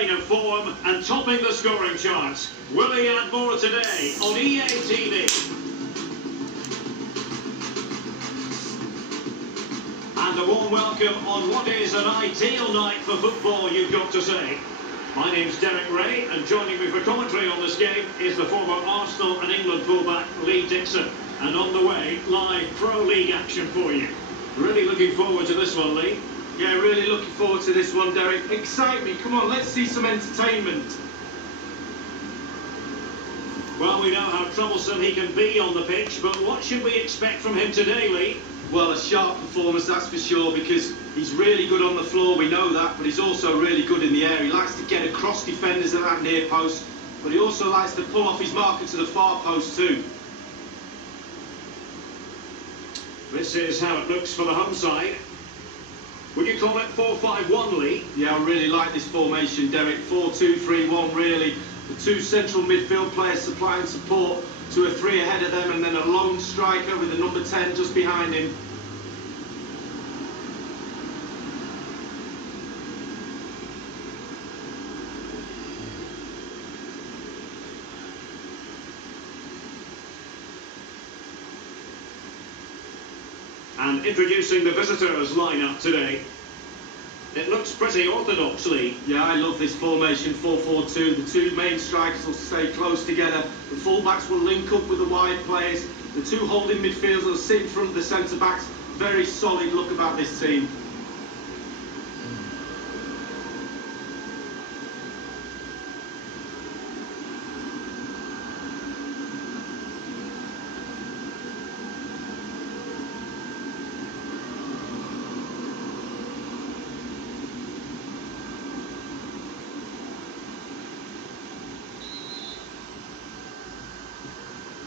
train of form and topping the scoring charts. Will he add more today on EA TV? And a warm welcome on what is an ideal night for football, you've got to say. My name's Derek Ray, and joining me for commentary on this game is the former Arsenal and England fullback Lee Dixon. And on the way, live Pro League action for you. Really looking forward to this one, Lee. Yeah, really looking forward to this one, Derek. Excite me. Come on, let's see some entertainment. Well, we know how troublesome he can be on the pitch, but what should we expect from him today, Lee? Well, a sharp performance, that's for sure, because he's really good on the floor, we know that, but he's also really good in the air. He likes to get across defenders at that near post, but he also likes to pull off his marker to the far post too. This is how it looks for the home side. Would you call it 4-5-1, Lee? Yeah, I really like this formation, Derek. 4-2-3-1, really. The two central midfield players supplying support to a three ahead of them, and then a lone striker with the number 10 just behind him. And introducing the visitors lineup today. It looks pretty orthodox, Lee. Yeah, I love this formation, 4-4-2. The two main strikers will stay close together. The full-backs will link up with the wide players. The two holding midfielders will sit in front of the centre-backs. Very solid look about this team.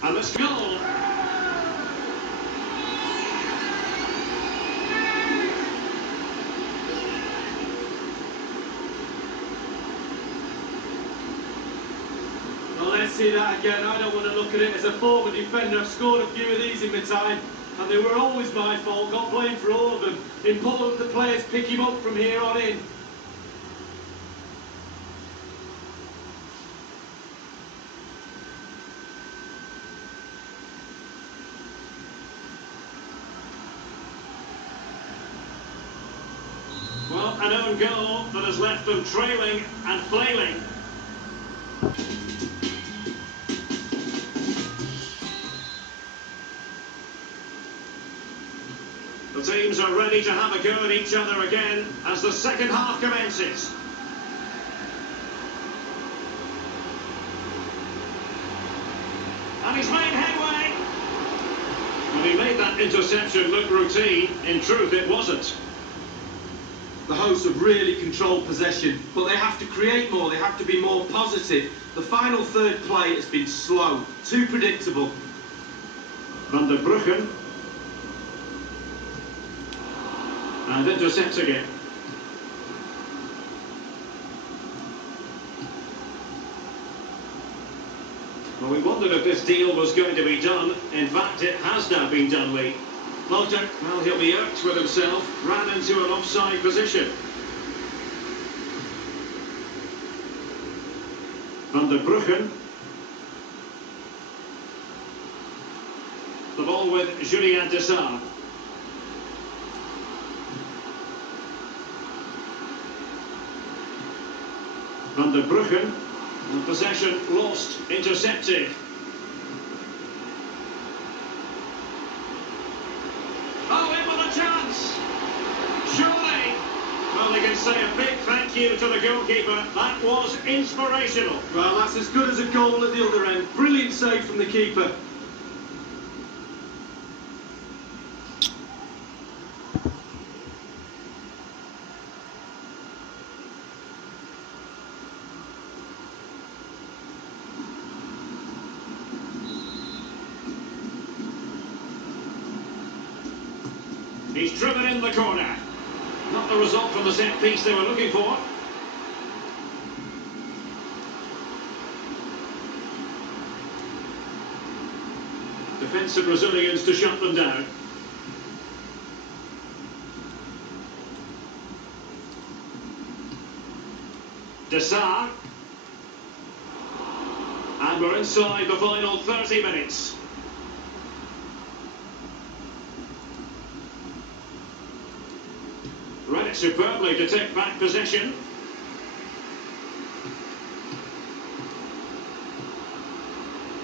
And let's go. Well, let's see that again. I don't want to look at it as a former defender. I've scored a few of these in my time, and they were always my fault. Got blamed for all of them. Important the players pick him up from here on in. Well, an own goal that has left them trailing and flailing. The teams are ready to have a go at each other again as the second half commences. And he's made headway. When he made that interception look routine, in truth it wasn't. The hosts have really controlled possession, but they have to create more, they have to be more positive. The final third play has been slow, too predictable. Van der Bruggen. And intercepts again. Well, we wondered if this deal was going to be done. In fact, it has now been done, Lee. Looked at, well, he'll be irked with himself, ran into an offside position. Van der Bruggen. The ball with Julien Dessart. Van der Bruggen. And possession lost, intercepted. Surely, well, they can say a big thank you to the goalkeeper. That was inspirational. Well, that's as good as a goal at the other end. Brilliant save from the keeper. He's driven in the corner. Not the result from the set piece they were looking for. Defensive Brazilians to shut them down. Dessart. And we're inside the final 30 minutes. Read it superbly to take back possession.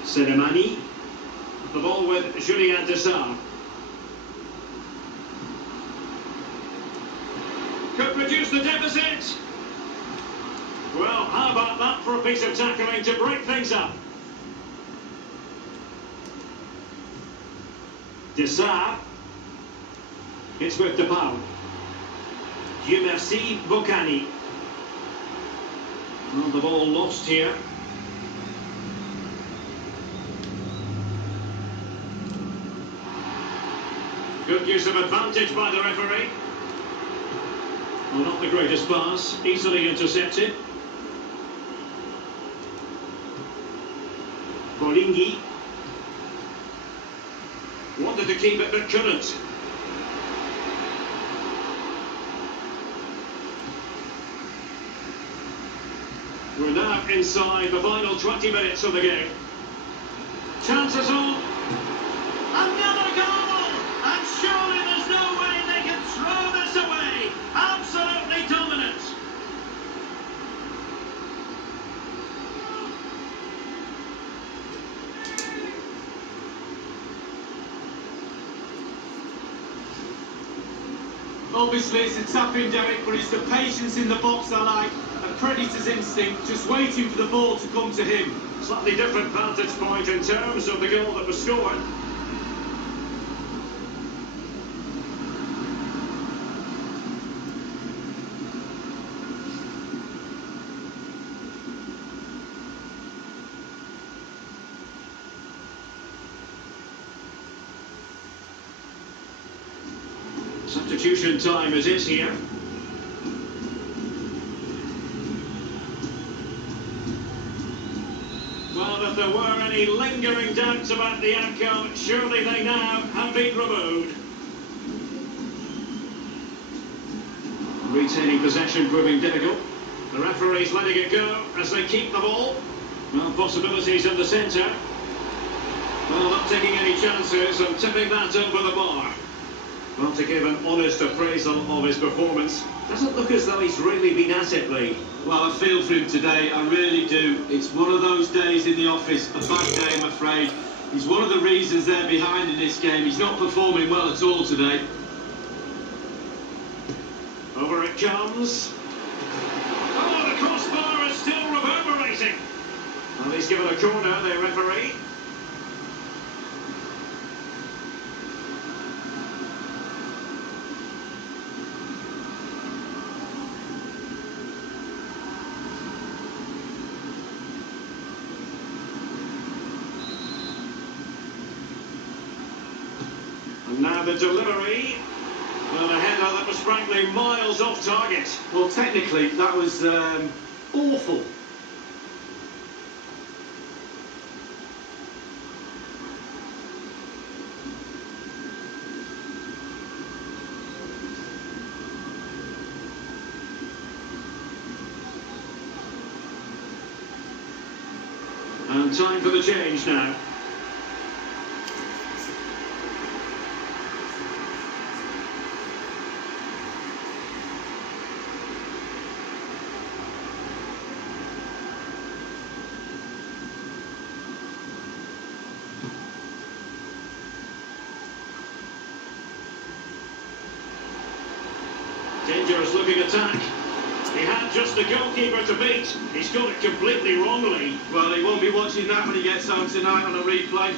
Sedemani. The ball with Julien Dessart. Could reduce the deficit. Well, how about that for a piece of tackling to break things up? Dessart. It's with Depau. Dieu merci, Bocani. Well, the ball lost here. Good use of advantage by the referee. Well, not the greatest pass, easily intercepted. Bolingi. Wanted to keep it but couldn't. We're now inside the final 20 minutes of the game. Chances on. Another goal! And surely there's no way they can throw this away. Absolutely dominant. Obviously it's a tap-in, Derek, but it's the patience in the box I like. A predator's instinct, just waiting for the ball to come to him. Slightly different vantage point in terms of the goal that was scored. Substitution time it is here. Well, if there were any lingering doubts about the outcome, surely they now have been removed. Retaining possession proving difficult. The referee's letting it go as they keep the ball. Well, possibilities in the centre. Well, not taking any chances and tipping that over the bar. Well, to give an honest appraisal of his performance, doesn't look as though he's really been at it, Lee. Well, I feel for him today, I really do. It's one of those days in the office, a bad day, I'm afraid. He's one of the reasons they're behind in this game. He's not performing well at all today. Over it comes. Oh, the crossbar is still reverberating. Well, he's given a corner, the referee. And now the delivery. Well, a header that was frankly miles off target. Well, technically, that was awful. And time for the change now. Dangerous looking attack. He had just the goalkeeper to beat. He's got it completely wrongly. Well, he won't be watching that when he gets home tonight on a replay.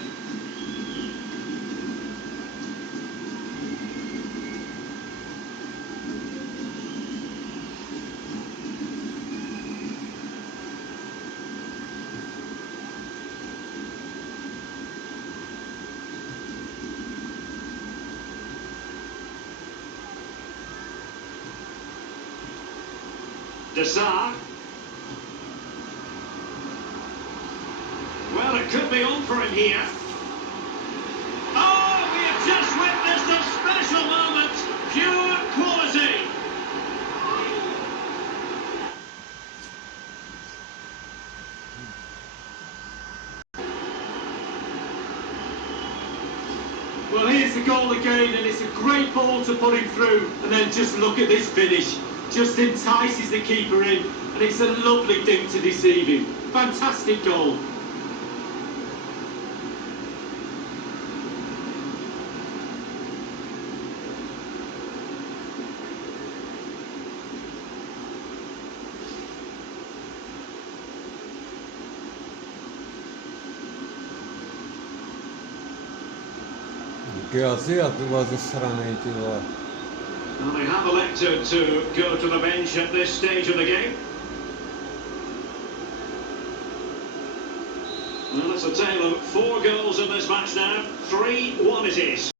Dessart. Well, it could be on for him here. Oh, we have just witnessed a special moment. Pure quality. a goal again, and it's a great ball to put him through. And then just look at this finish. Just entices the keeper in, and it's a lovely dink to deceive him. Fantastic goal. Mikä asia tuossa sranei tilaa? And they have elected to go to the bench at this stage of the game. Well, it's a tale of 4 goals in this match now. 3-1 it is.